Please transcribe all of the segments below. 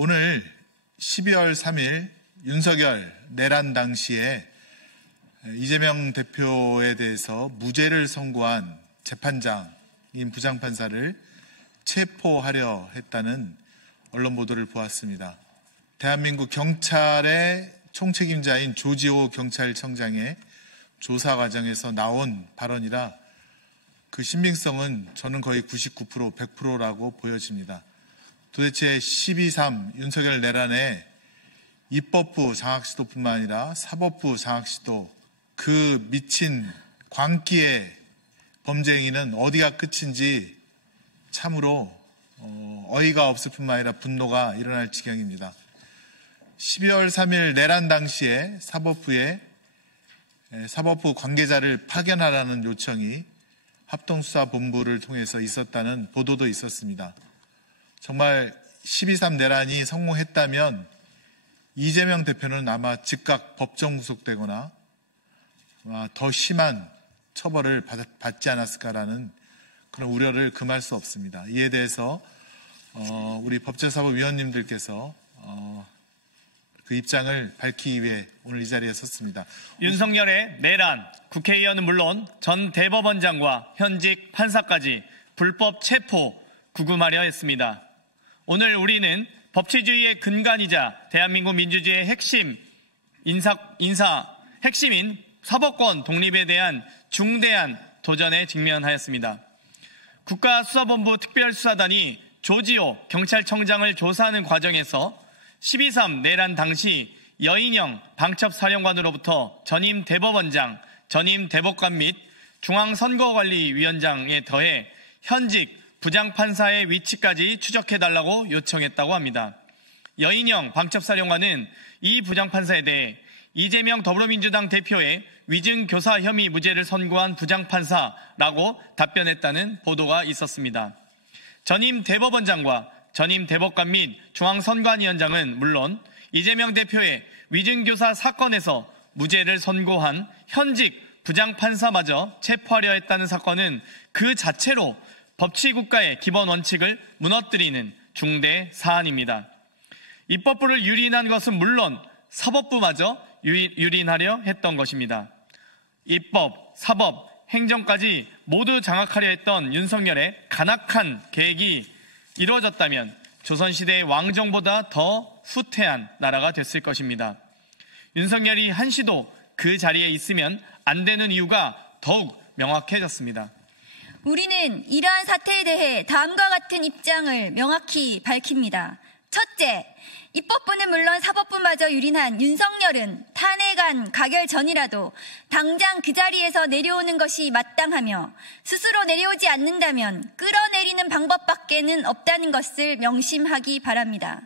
오늘 12월 3일 윤석열 내란 당시에 이재명 대표에 대해서 무죄를 선고한 재판장인 부장판사를 체포하려 했다는 언론 보도를 보았습니다. 대한민국 경찰의 총책임자인 조지호 경찰청장의 조사 과정에서 나온 발언이라 그 신빙성은 저는 거의 99%, 100%라고 보여집니다. 도대체 12.3 윤석열 내란에 입법부 장악시도뿐만 아니라 사법부 장악시도, 그 미친 광기의 범죄 행위는 어디가 끝인지 참으로 어이가 없을 뿐만 아니라 분노가 일어날 지경입니다. 12월 3일 내란 당시에 사법부 관계자를 파견하라는 요청이 합동수사본부를 통해서 있었다는 보도도 있었습니다. 정말 12.3 내란이 성공했다면 이재명 대표는 아마 즉각 법정 구속되거나 더 심한 처벌을 받지 않았을까라는 그런 우려를 금할 수 없습니다. 이에 대해서 우리 법제사법위원님들께서 그 입장을 밝히기 위해 오늘 이 자리에 섰습니다. 윤석열의 내란, 국회의원은 물론 전 대법원장과 현직 판사까지 불법 체포 구금하려 했습니다. 오늘 우리는 법치주의의 근간이자 대한민국 민주주의의 핵심인 사법권 독립에 대한 중대한 도전에 직면하였습니다. 국가수사본부 특별수사단이 조지호 경찰청장을 조사하는 과정에서 12.3 내란 당시 여인영 방첩사령관으로부터 전임 대법원장, 전임 대법관 및 중앙선거관리위원장에 더해 현직 부장판사의 위치까지 추적해달라고 요청했다고 합니다. 여인영 방첩사령관은 이 부장판사에 대해 이재명 더불어민주당 대표의 위증교사 혐의 무죄를 선고한 부장판사라고 답변했다는 보도가 있었습니다. 전임 대법원장과 전임 대법관 및 중앙선관위원장은 물론 이재명 대표의 위증교사 사건에서 무죄를 선고한 현직 부장판사마저 체포하려 했다는 사건은 그 자체로 법치국가의 기본 원칙을 무너뜨리는 중대 사안입니다. 입법부를 유린한 것은 물론 사법부마저 유린하려 했던 것입니다. 입법, 사법, 행정까지 모두 장악하려 했던 윤석열의 간악한 계획이 이루어졌다면 조선시대의 왕정보다 더 후퇴한 나라가 됐을 것입니다. 윤석열이 한시도 그 자리에 있으면 안 되는 이유가 더욱 명확해졌습니다. 우리는 이러한 사태에 대해 다음과 같은 입장을 명확히 밝힙니다. 첫째, 입법부는 물론 사법부마저 유린한 윤석열은 탄핵안 가결 전이라도 당장 그 자리에서 내려오는 것이 마땅하며 스스로 내려오지 않는다면 끌어내리는 방법밖에는 없다는 것을 명심하기 바랍니다.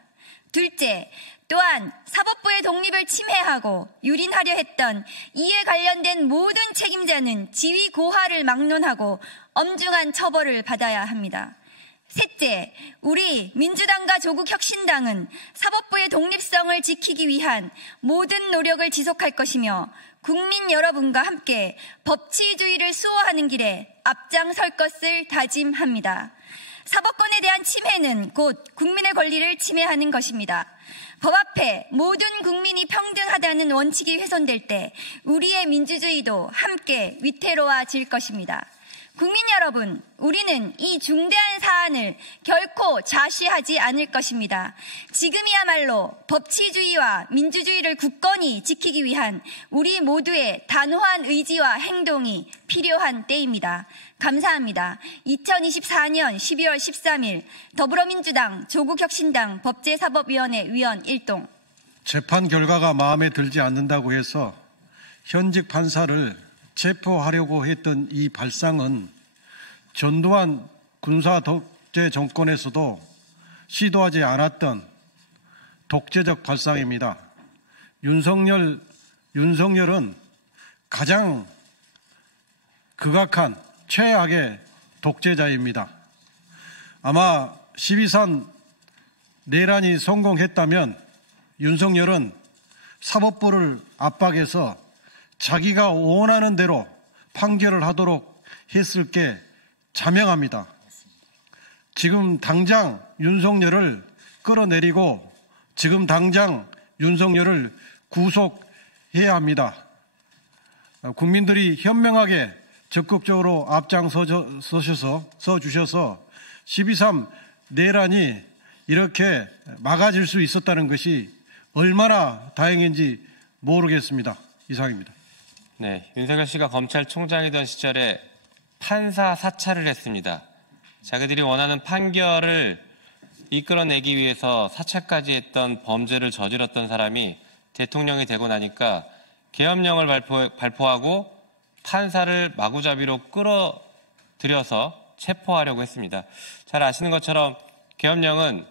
둘째, 또한 사법부의 독립을 침해하고 유린하려 했던 이에 관련된 모든 책임자는 지위 고하를 막론하고 엄중한 처벌을 받아야 합니다. 셋째, 우리 민주당과 조국혁신당은 사법부의 독립성을 지키기 위한 모든 노력을 지속할 것이며 국민 여러분과 함께 법치주의를 수호하는 길에 앞장설 것을 다짐합니다. 사법권에 대한 침해는 곧 국민의 권리를 침해하는 것입니다. 법 앞에 모든 국민이 평등하다는 원칙이 훼손될 때 우리의 민주주의도 함께 위태로워질 것입니다. 국민 여러분, 우리는 이 중대한 사안을 결코 좌시하지 않을 것입니다. 지금이야말로 법치주의와 민주주의를 굳건히 지키기 위한 우리 모두의 단호한 의지와 행동이 필요한 때입니다. 감사합니다. 2024년 12월 13일 더불어민주당 조국혁신당 법제사법위원회 위원 1동. 재판 결과가 마음에 들지 않는다고 해서 현직 판사를 체포하려고 했던 이 발상은 전두환 군사 독재 정권에서도 시도하지 않았던 독재적 발상입니다. 윤석열은 가장 극악한 최악의 독재자입니다. 아마 12.3 내란이 성공했다면 윤석열은 사법부를 압박해서 자기가 원하는 대로 판결을 하도록 했을 게 자명합니다. 지금 당장 윤석열을 끌어내리고 지금 당장 윤석열을 구속해야 합니다. 국민들이 현명하게 적극적으로 앞장서주셔서 12.3 내란이 이렇게 막아질 수 있었다는 것이 얼마나 다행인지 모르겠습니다. 이상입니다. 네, 윤석열 씨가 검찰총장이던 시절에 판사 사찰을 했습니다. 자기들이 원하는 판결을 이끌어내기 위해서 사찰까지 했던 범죄를 저질렀던 사람이 대통령이 되고 나니까 계엄령을 발포하고 판사를 마구잡이로 끌어들여서 체포하려고 했습니다. 잘 아시는 것처럼 계엄령은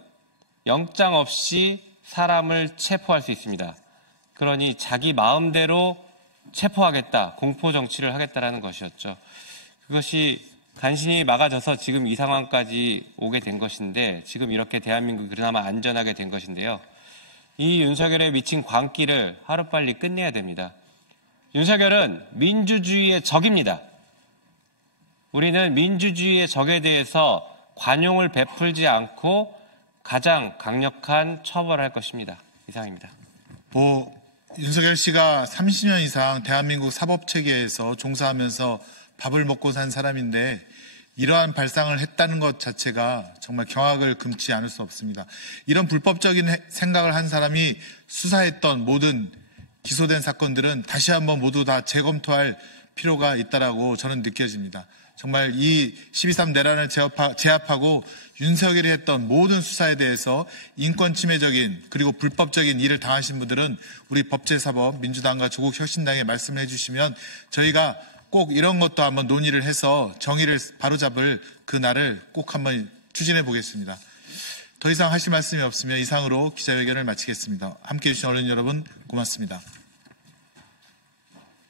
영장 없이 사람을 체포할 수 있습니다. 그러니 자기 마음대로 체포하겠다, 공포정치를 하겠다라는 것이었죠. 그것이 간신히 막아져서 지금 이 상황까지 오게 된 것인데, 지금 이렇게 대한민국이 그나마 안전하게 된 것인데요. 이 윤석열에 미친 광기를 하루빨리 끝내야 됩니다. 윤석열은 민주주의의 적입니다. 우리는 민주주의의 적에 대해서 관용을 베풀지 않고 가장 강력한 처벌을 할 것입니다. 이상입니다. 윤석열 씨가 30년 이상 대한민국 사법체계에서 종사하면서 밥을 먹고 산 사람인데 이러한 발상을 했다는 것 자체가 정말 경악을 금치 않을 수 없습니다. 이런 불법적인 생각을 한 사람이 수사했던 모든 기소된 사건들은 다시 한번 모두 다 재검토할 필요가 있다라고 저는 느껴집니다. 정말 이 12.3 내란을 제압하고 윤석열이 했던 모든 수사에 대해서 인권 침해적인 그리고 불법적인 일을 당하신 분들은 우리 법제사법 민주당과 조국혁신당에 말씀을 해주시면 저희가 꼭 이런 것도 한번 논의를 해서 정의를 바로잡을 그 날을 꼭 한번 추진해 보겠습니다. 더 이상 하실 말씀이 없으면 이상으로 기자회견을 마치겠습니다. 함께해 주신 언론 여러분 고맙습니다.